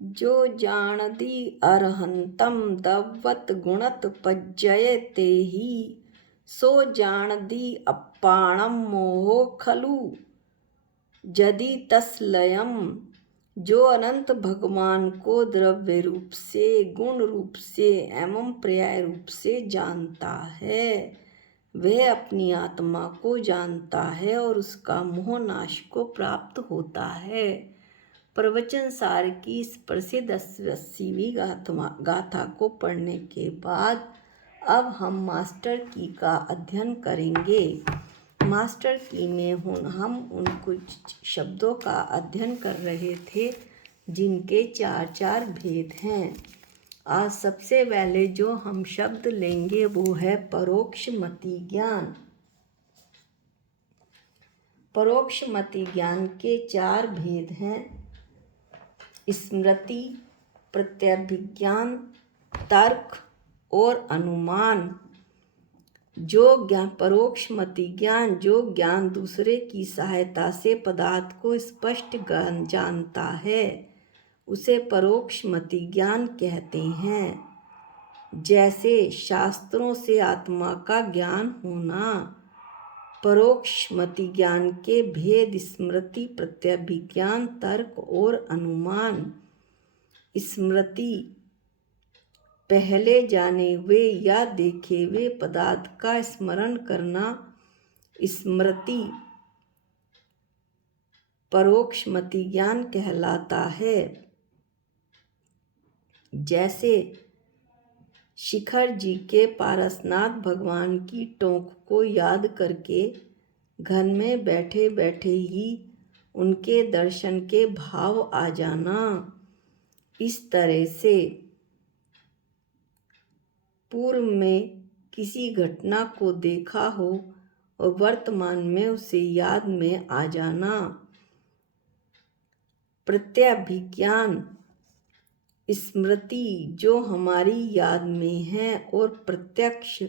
जो जाणदी अरहंतम दव्वत गुणत पज्जय तेहि सो जाणदी अप्पाणम मोहो खलु जदि तस्लयम। जो अनंत भगवान को द्रव्य रूप से, गुण रूप से एवं पर्याय रूप से जानता है, वह अपनी आत्मा को जानता है और उसका मोह नाश को प्राप्त होता है। प्रवचन सार की इस प्रसिद्ध 80वीं गाथा को पढ़ने के बाद अब हम मास्टर की का अध्ययन करेंगे। मास्टर की में हम उन कुछ शब्दों का अध्ययन कर रहे थे जिनके चार भेद हैं। आज सबसे पहले जो हम शब्द लेंगे वो है परोक्ष मति ज्ञान। परोक्ष मति ज्ञान के 4 भेद हैं: स्मृति, प्रत्यभिज्ञान, तर्क और अनुमान। जो ज्ञान परोक्ष मति ज्ञान, जो ज्ञान दूसरे की सहायता से पदार्थ को स्पष्ट जानता है, उसे परोक्ष मति ज्ञान कहते हैं। जैसे शास्त्रों से आत्मा का ज्ञान होना। परोक्ष मति ज्ञान के भेद: स्मृति, प्रत्यभिज्ञान, तर्क और अनुमान। स्मृति पहले जाने हुए या देखे हुए पदार्थ का स्मरण करना स्मृति परोक्ष मति ज्ञान कहलाता है। जैसे शिखर जी के पारसनाथ भगवान की टोंक को याद करके घर में बैठे बैठे ही उनके दर्शन के भाव आ जाना। इस तरह से पूर्व में किसी घटना को देखा हो और वर्तमान में उसे याद में आ जाना। प्रत्यभिज्ञान स्मृति जो हमारी याद में है और प्रत्यक्ष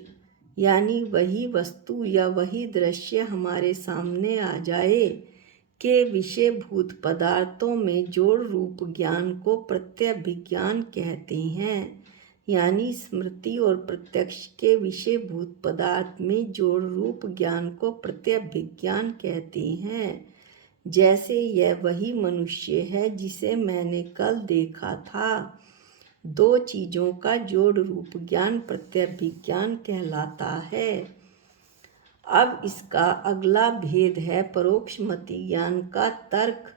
यानी वही वस्तु या वही दृश्य हमारे सामने आ जाए के विषयभूत पदार्थों में जोड़ रूप ज्ञान को प्रत्यभिज्ञान कहते हैं। यानी स्मृति और प्रत्यक्ष के विषयभूत पदार्थ में जोड़ रूप ज्ञान को प्रत्यभिज्ञान कहते हैं। जैसे यह वही मनुष्य है जिसे मैंने कल देखा था। 2 चीज़ों का जोड़ रूप ज्ञान प्रत्यभिज्ञान कहलाता है। अब इसका अगला भेद है परोक्ष मति ज्ञान का तर्क।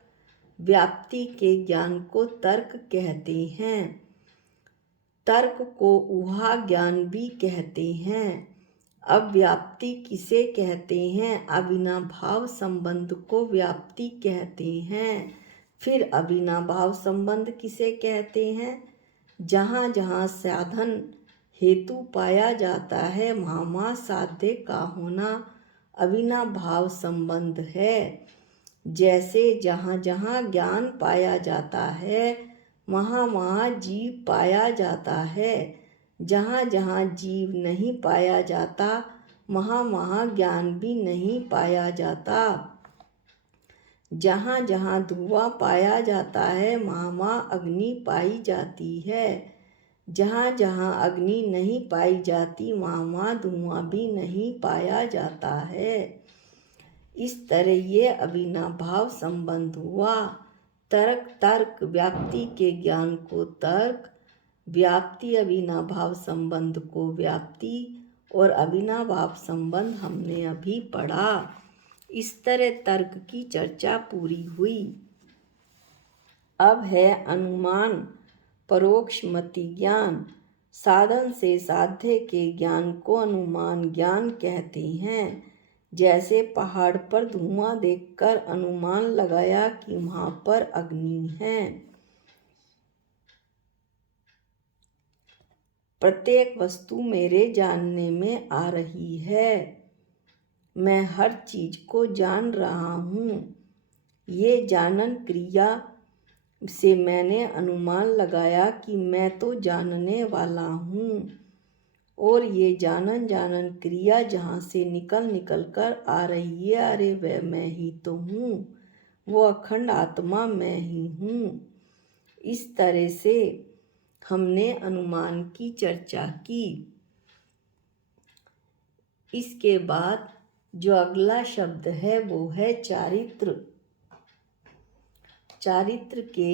व्याप्ति के ज्ञान को तर्क कहते हैं। तर्क को ऊहा ज्ञान भी कहते हैं। अब व्याप्ति किसे कहते हैं? अविनाभाव संबंध को व्याप्ति कहते हैं। फिर अविनाभाव संबंध किसे कहते हैं? जहाँ जहाँ साधन हेतु पाया जाता है वहाँ वहाँ साध्य का होना अविनाभाव संबंध है। जैसे जहाँ जहाँ ज्ञान पाया जाता है वहाँ वहाँ जीव पाया जाता है। जहाँ जहाँ जीव नहीं पाया जाता वहाँ वहाँ ज्ञान भी नहीं पाया जाता। जहाँ जहाँ धुआं पाया जाता है वहाँ वहाँ अग्नि पाई जाती है। जहाँ जहाँ अग्नि नहीं पाई जाती वहाँ वहाँ धुआं भी नहीं पाया जाता है। इस तरह ये अविनाभाव संबंध हुआ। तर्क व्याप्ति के ज्ञान को तर्क, व्याप्ति अविनाभाव संबंध को व्याप्ति और अविनाभाव संबंध हमने अभी पढ़ा। इस तरह तर्क की चर्चा पूरी हुई। अब है अनुमान परोक्ष मति ज्ञान। साधन से साध्य के ज्ञान को अनुमान ज्ञान कहते हैं। जैसे पहाड़ पर धुआं देखकर अनुमान लगाया कि वहाँ पर अग्नि है। प्रत्येक वस्तु मेरे जानने में आ रही है। मैं हर चीज को जान रहा हूँ। ये जानन क्रिया से मैंने अनुमान लगाया कि मैं तो जानने वाला हूँ। और ये जानन क्रिया जहाँ से निकल कर आ रही है, अरे वह मैं ही तो हूँ, वो अखंड आत्मा मैं ही हूँ। इस तरह से हमने अनुमान की चर्चा की। इसके बाद जो अगला शब्द है वो है चारित्र। चारित्र के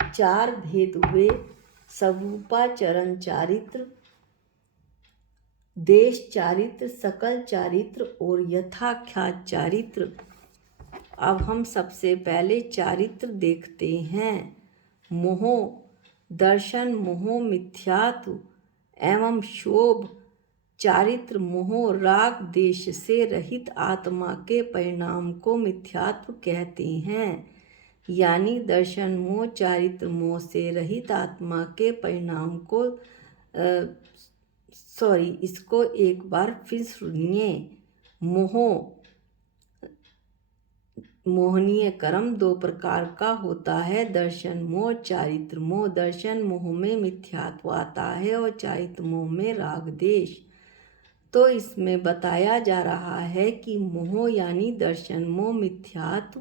4 भेद हुए: स्वरूपाचरण चारित्र, देश चारित्र, सकल चारित्र और यथाख्यात चारित्र। अब हम सबसे पहले चारित्र देखते हैं। मोह, दर्शन, मोह, मिथ्यात्व एवं शोभ चारित्र। मोह राग देश से रहित आत्मा के परिणाम को मिथ्यात्व कहते हैं। यानी दर्शन मोह, चारित्र मोह से रहित आत्मा के परिणाम को इसको एक बार फिर सुनिए। मोह, मोहनीय कर्म 2 प्रकार का होता है: दर्शन मोह, चारित्र मोह। दर्शन मोह में मिथ्यात्व आता है और चारित्र मोह में राग देश। तो इसमें बताया जा रहा है कि मोह यानी दर्शन मोह, मिथ्यात्व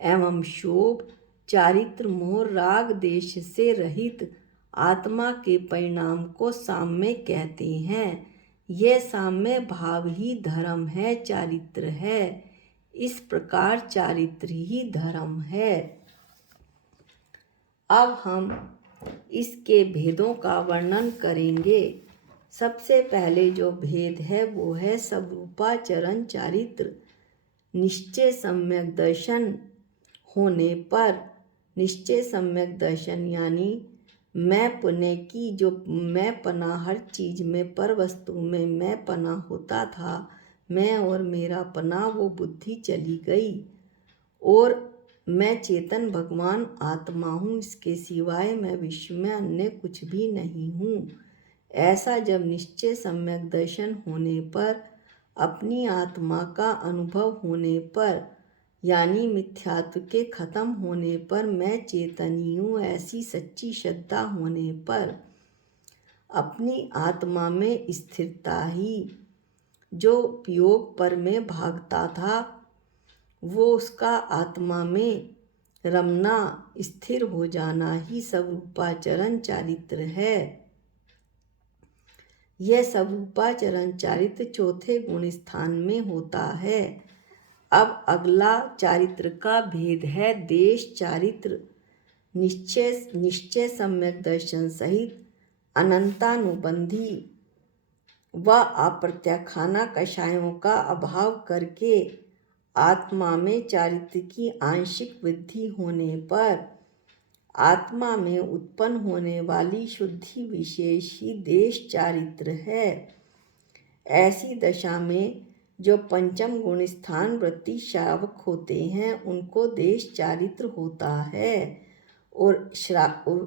एवं शोभ, चारित्र मोह राग देश से रहित आत्मा के परिणाम को साम्य कहते हैं। यह साम्य भाव ही धर्म है, चारित्र है। इस प्रकार चारित्र ही धर्म है। अब हम इसके भेदों का वर्णन करेंगे। सबसे पहले जो भेद है वो है स्वरूपाचरण चारित्र। निश्चय सम्यक दर्शन होने पर, निश्चय सम्यक दर्शन यानी मैं पने की जो मैं पना हर चीज में, पर वस्तु में मैं पना होता था, मैं और मेरा पना वो बुद्धि चली गई और मैं चेतन भगवान आत्मा हूँ, इसके सिवाय मैं विश्व में अन्य कुछ भी नहीं हूँ। ऐसा जब निश्चय सम्यक दर्शन होने पर, अपनी आत्मा का अनुभव होने पर, यानी मिथ्यात्व के खत्म होने पर, मैं चेतनी हूँ ऐसी सच्ची श्रद्धा होने पर, अपनी आत्मा में स्थिरता ही जो वियोग पर में भागता था वो उसका आत्मा में रमना, स्थिर हो जाना ही स्वरूपाचरण चारित्र है। यह स्वरूपाचरण चारित्र चौथे गुण स्थान में होता है। अब अगला चारित्र का भेद है देश चारित्र। निश्चय सम्यक दर्शन सहित अनंतानुबंधी व अप्रत्याख्याना कषायों का अभाव करके आत्मा में चारित्र की आंशिक वृद्धि होने पर आत्मा में उत्पन्न होने वाली शुद्धि विशेष ही देश चारित्र है। ऐसी दशा में जो पंचम गुण स्थान वृत्ति श्रावक होते हैं उनको देश चारित्र होता है और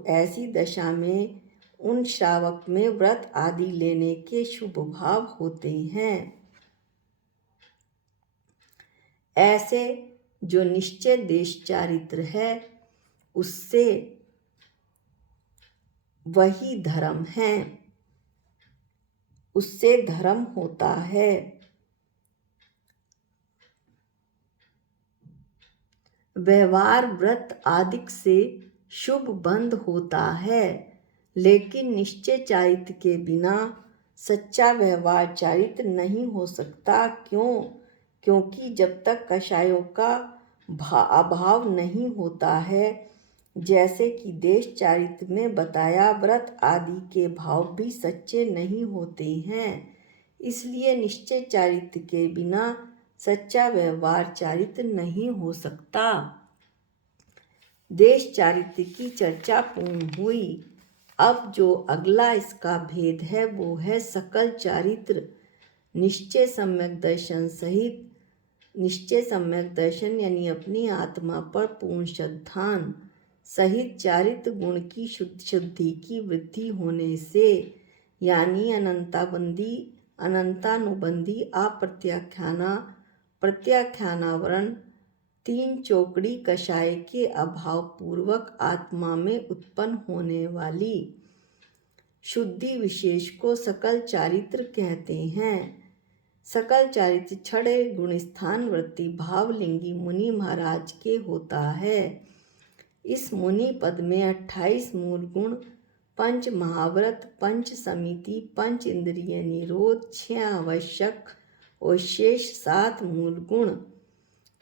ऐसी दशा में उन श्रावक में व्रत आदि लेने के शुभ भाव होते हैं। ऐसे जो निश्चय देश चारित्र है उससे वही धर्म है, उससे धर्म होता है। व्यवहार व्रत आदि से शुभ बंध होता है, लेकिन निश्चय चारित्र के बिना सच्चा व्यवहार चारित्र नहीं हो सकता। क्योंकि जब तक कषायों का अभाव नहीं होता है, जैसे कि देश चारित्र में बताया, व्रत आदि के भाव भी सच्चे नहीं होते हैं। इसलिए निश्चय चारित्र के बिना सच्चा व्यवहार चारित्र नहीं हो सकता। देश चारित्र की चर्चा पूर्ण हुई। अब जो अगला इसका भेद है वो है सकल चारित्र। निश्चय सम्यक दर्शन सहित, निश्चय सम्यक दर्शन यानी अपनी आत्मा पर पूर्ण श्रद्धान सहित चारित्र गुण की शुद्धि की वृद्धि होने से, यानी अनंतानुबंधी प्रत्याख्यानावरण 3 चौकड़ी कषाय के अभाव पूर्वक आत्मा में उत्पन्न होने वाली शुद्धि विशेष को सकल चारित्र कहते हैं। सकल चारित्र छठे गुण स्थान वृत्ति भावलिंगी मुनि महाराज के होता है। इस मुनि पद में 28 मूल गुण, पंच महाव्रत, पंच समिति, पंच इंद्रिय निरोध, 6 आवश्यक और शेष 7 मूल गुण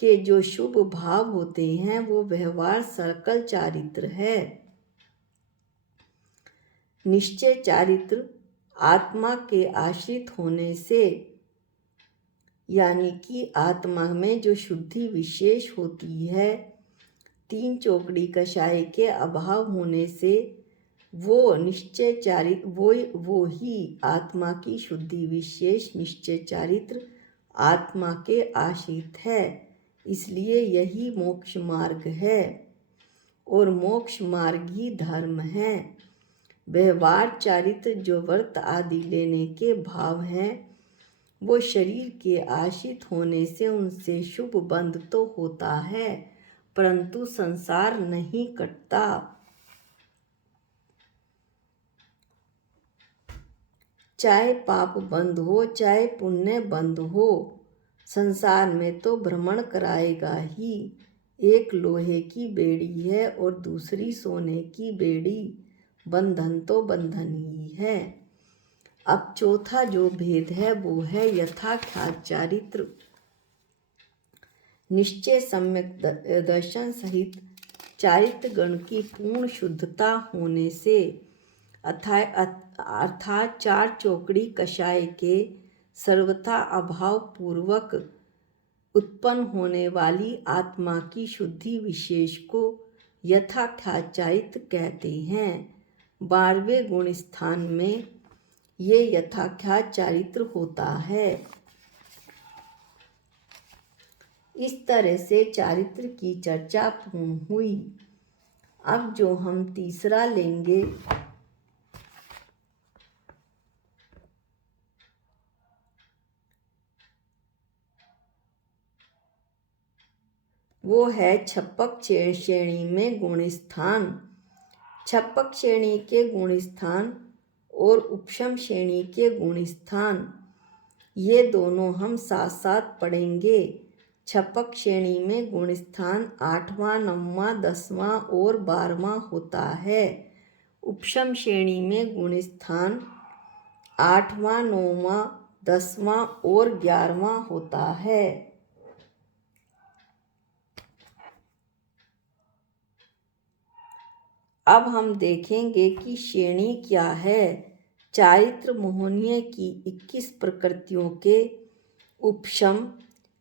के जो शुभ भाव होते हैं वो व्यवहार सकल चारित्र है। निश्चय चारित्र आत्मा के आश्रित होने से, यानी कि आत्मा में जो शुद्धि विशेष होती है, 3 चौकड़ी कषाय के अभाव होने से वो निश्चय चारित्र वो ही आत्मा की शुद्धि विशेष निश्चय चारित्र आत्मा के आश्रित है। इसलिए यही मोक्ष मार्ग है और मोक्ष मार्ग ही धर्म है। व्यवहार चारित्र जो व्रत आदि लेने के भाव हैं वो शरीर के आश्रित होने से उनसे शुभ बंध तो होता है परंतु संसार नहीं कटता। चाहे पाप बंद हो चाहे पुण्य बंद हो, संसार में तो भ्रमण कराएगा ही। एक लोहे की बेड़ी है और दूसरी सोने की बेड़ी, बंधन तो बंधन ही है। अब चौथा जो भेद है वो है यथाख्यात चारित्र। निश्चय सम्यक दर्शन सहित चारित्र गण की पूर्ण शुद्धता होने से अर्थात 4 चौकड़ी कषाय के सर्वथा अभाव पूर्वक उत्पन्न होने वाली आत्मा की शुद्धि विशेष को यथाख्यात चारित्र कहते हैं। 12वें गुण स्थान में ये यथाख्यात चारित्र होता है। इस तरह से चारित्र की चर्चा पूर्ण हुई। अब जो हम तीसरा लेंगे वो है छप्पक श्रेणी में गुण स्थान। छप्पक श्रेणी के गुण स्थान और उपशम श्रेणी के गुण स्थान ये दोनों हम साथ साथ पढ़ेंगे। छप्पक श्रेणी में गुण स्थान 8वां, 9वां, 10वां और 12वां होता है। उपशम श्रेणी में गुण स्थान 8वां, 9वां, 10वां और 11वां होता है। अब हम देखेंगे कि श्रेणी क्या है। चारित्र मोहनीय की 21 प्रकृतियों के उपशम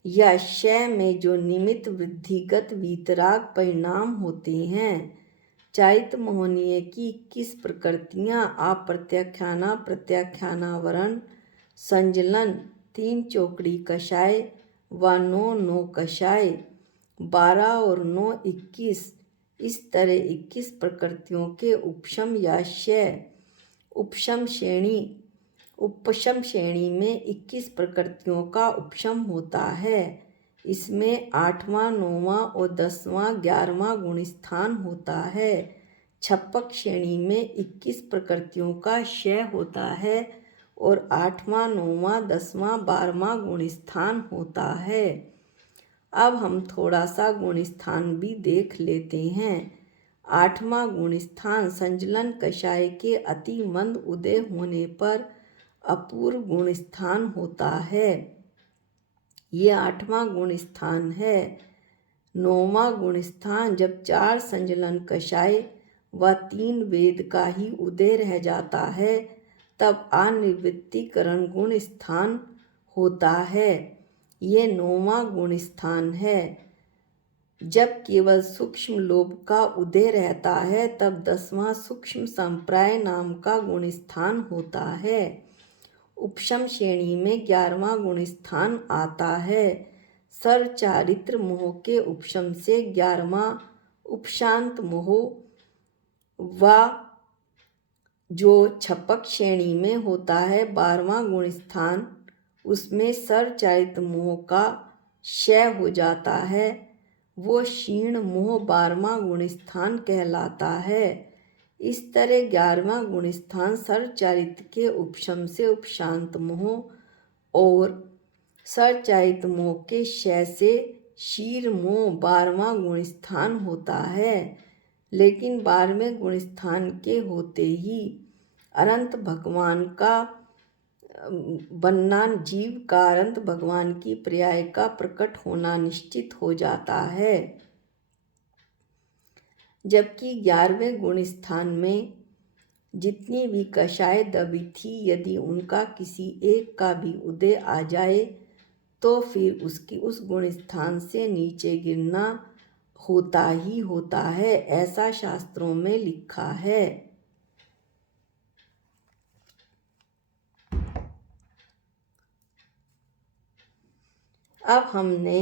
या क्षय में जो निमित्त वृद्धिगत वीतराग परिणाम होते हैं। चारित्र मोहनीय की 21 प्रकृतियाँ अप्रत्याख्याना, प्रत्याख्यानावरण, संजलन, 3 चौकड़ी कषाय व 9 कषाय, 12 और 9 21। इस तरह 21 प्रकृतियों के उपशम या क्षय। उपशम श्रेणी में 21 प्रकृतियों का उपशम होता है। इसमें 8वां, 9वां और 10वां, 11वां गुण स्थान होता है। छप्पक श्रेणी में 21 प्रकृतियों का क्षय होता है और 8वां, 9वां, 10वां, 12वां गुण स्थान होता है। अब हम थोड़ा सा गुण स्थान भी देख लेते हैं। 8वां गुण स्थान संजलन कषाय के अति मंद उदय होने पर अपूर्व गुण स्थान होता है। ये 8वां गुण स्थान है। 9वां गुण स्थान जब 4 संजलन कषाय व 3 वेद का ही उदय रह जाता है तब अनिवृत्तिकरण गुण स्थान होता है। ये 9वां गुण स्थान है। जब केवल सूक्ष्म लोभ का उदय रहता है तब 10वां सूक्ष्म संप्राय नाम का गुण स्थान होता है। उपशम श्रेणी में 11वां गुण स्थान आता है। सर्व चारित्र मोह के उपशम से 11वां उपशांत मोह व जो छप्पक श्रेणी में होता है 12वां गुण स्थान, उसमें सर्व चारित्र मोह का क्षय हो जाता है। वो क्षीण मोह 12वां गुण स्थान कहलाता है। इस तरह 11वां गुण स्थान सर्व चारित्र के उपशम से उपशांत मोह और सर्व चारित्र मोह के क्षय से क्षीण मोह 12वां गुण स्थान होता है। लेकिन 12वें गुण स्थान के होते ही अनंत भगवान का बनना, जीव का अनंत भगवान की पर्याय का प्रकट होना निश्चित हो जाता है। जबकि 11वें गुण स्थान में जितनी भी कषाय दबी थी, यदि उनका किसी एक का भी उदय आ जाए तो फिर उसकी उस गुण स्थान से नीचे गिरना होता ही होता है, ऐसा शास्त्रों में लिखा है। अब हमने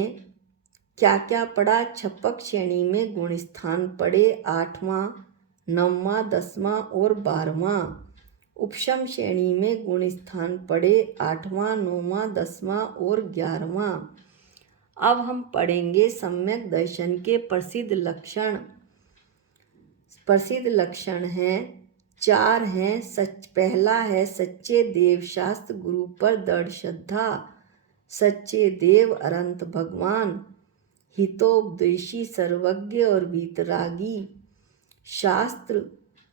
क्या क्या पढ़ा। छपक श्रेणी में गुण स्थान पढ़े 8वां, 9वां, 10वां और 12वां। उपशम श्रेणी में गुण स्थान पढ़े 8वां, 9वां, 10वां और 11वां। अब हम पढ़ेंगे सम्यक दर्शन के प्रसिद्ध लक्षण। प्रसिद्ध लक्षण हैं 4 हैं। पहला है सच्चे देव शास्त्र गुरु पर दृढ़ श्रद्धा। सच्चे देव अनंत भगवान हितोपदेशी, सर्वज्ञ और वीतरागी। शास्त्र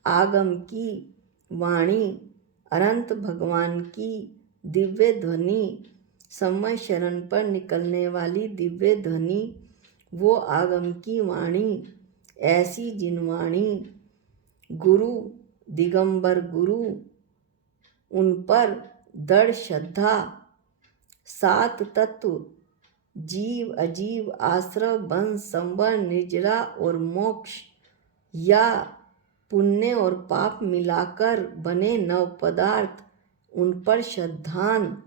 आगम की वाणी, अनंत भगवान की दिव्य ध्वनि, समय शरण पर निकलने वाली दिव्य ध्वनि, वो आगम की वाणी, ऐसी जिनवाणी। गुरु दिगंबर गुरु, उन पर दृढ़ श्रद्धा। 7 तत्व जीव, अजीव, आश्रव, वंश, संवर, निर्जरा और मोक्ष, या पुण्य और पाप मिलाकर बने 9 पदार्थ, उन पर श्रद्धान।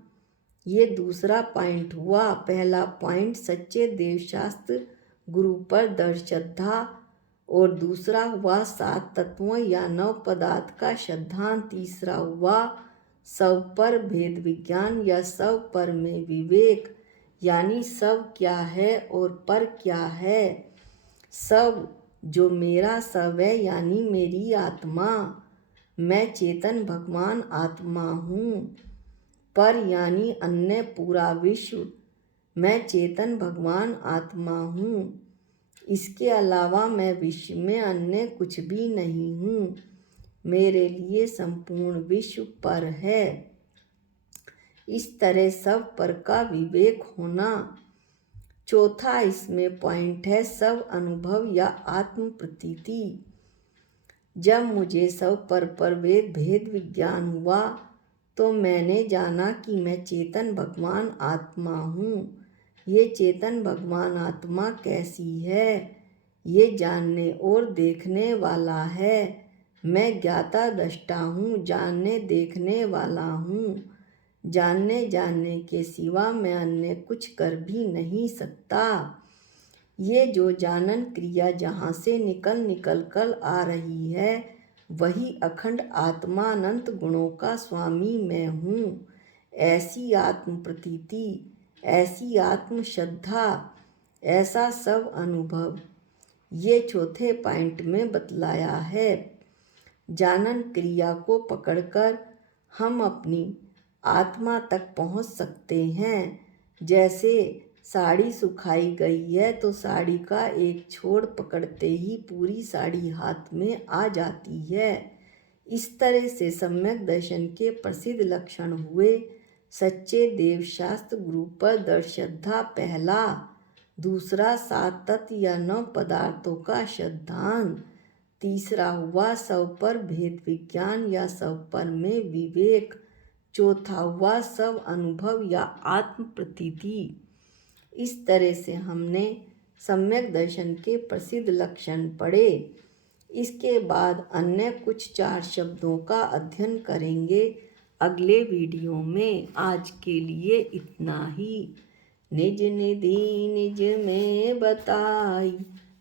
ये दूसरा पॉइंट हुआ। पहला पॉइंट सच्चे देवशास्त्र गुरु पर दृढ़ श्रद्धा, और दूसरा हुआ 7 तत्वों या 9 पदार्थ का श्रद्धान। तीसरा हुआ सब पर भेद विज्ञान या सब पर में विवेक, यानी सब क्या है और पर क्या है। सब जो मेरा सब है, यानी मेरी आत्मा, मैं चेतन भगवान आत्मा हूँ। पर यानी अन्य पूरा विश्व, मैं चेतन भगवान आत्मा हूँ। इसके अलावा मैं विश्व में अन्य कुछ भी नहीं हूँ। मेरे लिए संपूर्ण विश्व पर है। इस तरह सब पर का विवेक होना। चौथा इसमें पॉइंट है सब अनुभव या आत्म प्रतीति। जब मुझे सब पर भेद विज्ञान हुआ तो मैंने जाना कि मैं चेतन भगवान आत्मा हूँ। ये चेतन भगवान आत्मा कैसी है, ये जानने और देखने वाला है। मैं ज्ञाता दृष्टा हूँ, जानने देखने वाला हूँ। जानने जानने के सिवा मैं अन्य कुछ कर भी नहीं सकता। ये जो जानन क्रिया जहाँ से निकल कर आ रही है, वही अखंड आत्मा अनंत गुणों का स्वामी मैं हूँ। ऐसी आत्म प्रतीति, ऐसी आत्म श्रद्धा, ऐसा सब अनुभव, ये चौथे पॉइंट में बतलाया है। जानन क्रिया को पकड़कर हम अपनी आत्मा तक पहुँच सकते हैं। जैसे साड़ी सुखाई गई है तो साड़ी का एक छोर पकड़ते ही पूरी साड़ी हाथ में आ जाती है। इस तरह से सम्यक दर्शन के प्रसिद्ध लक्षण हुए सच्चे देव शास्त्र गुरु पर दृढ़ श्रद्धा पहला, दूसरा 7 तत्व या 9 पदार्थों का श्रद्धान, तीसरा हुआ सब पर भेद विज्ञान या सब पर में विवेक, चौथा हुआ सब अनुभव या आत्म प्रतीति। इस तरह से हमने सम्यक दर्शन के प्रसिद्ध लक्षण पढ़े। इसके बाद अन्य कुछ 4 शब्दों का अध्ययन करेंगे अगले वीडियो में। आज के लिए इतना ही। निज निधि निज में बताई,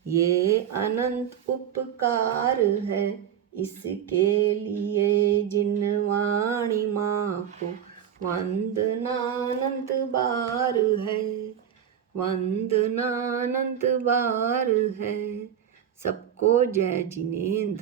ये अनंत उपकार है। इसके लिए जिन वाणी माँ को वंदनानंत बार है, वंदनानंत बार है। सबको जय जिनेंद्र।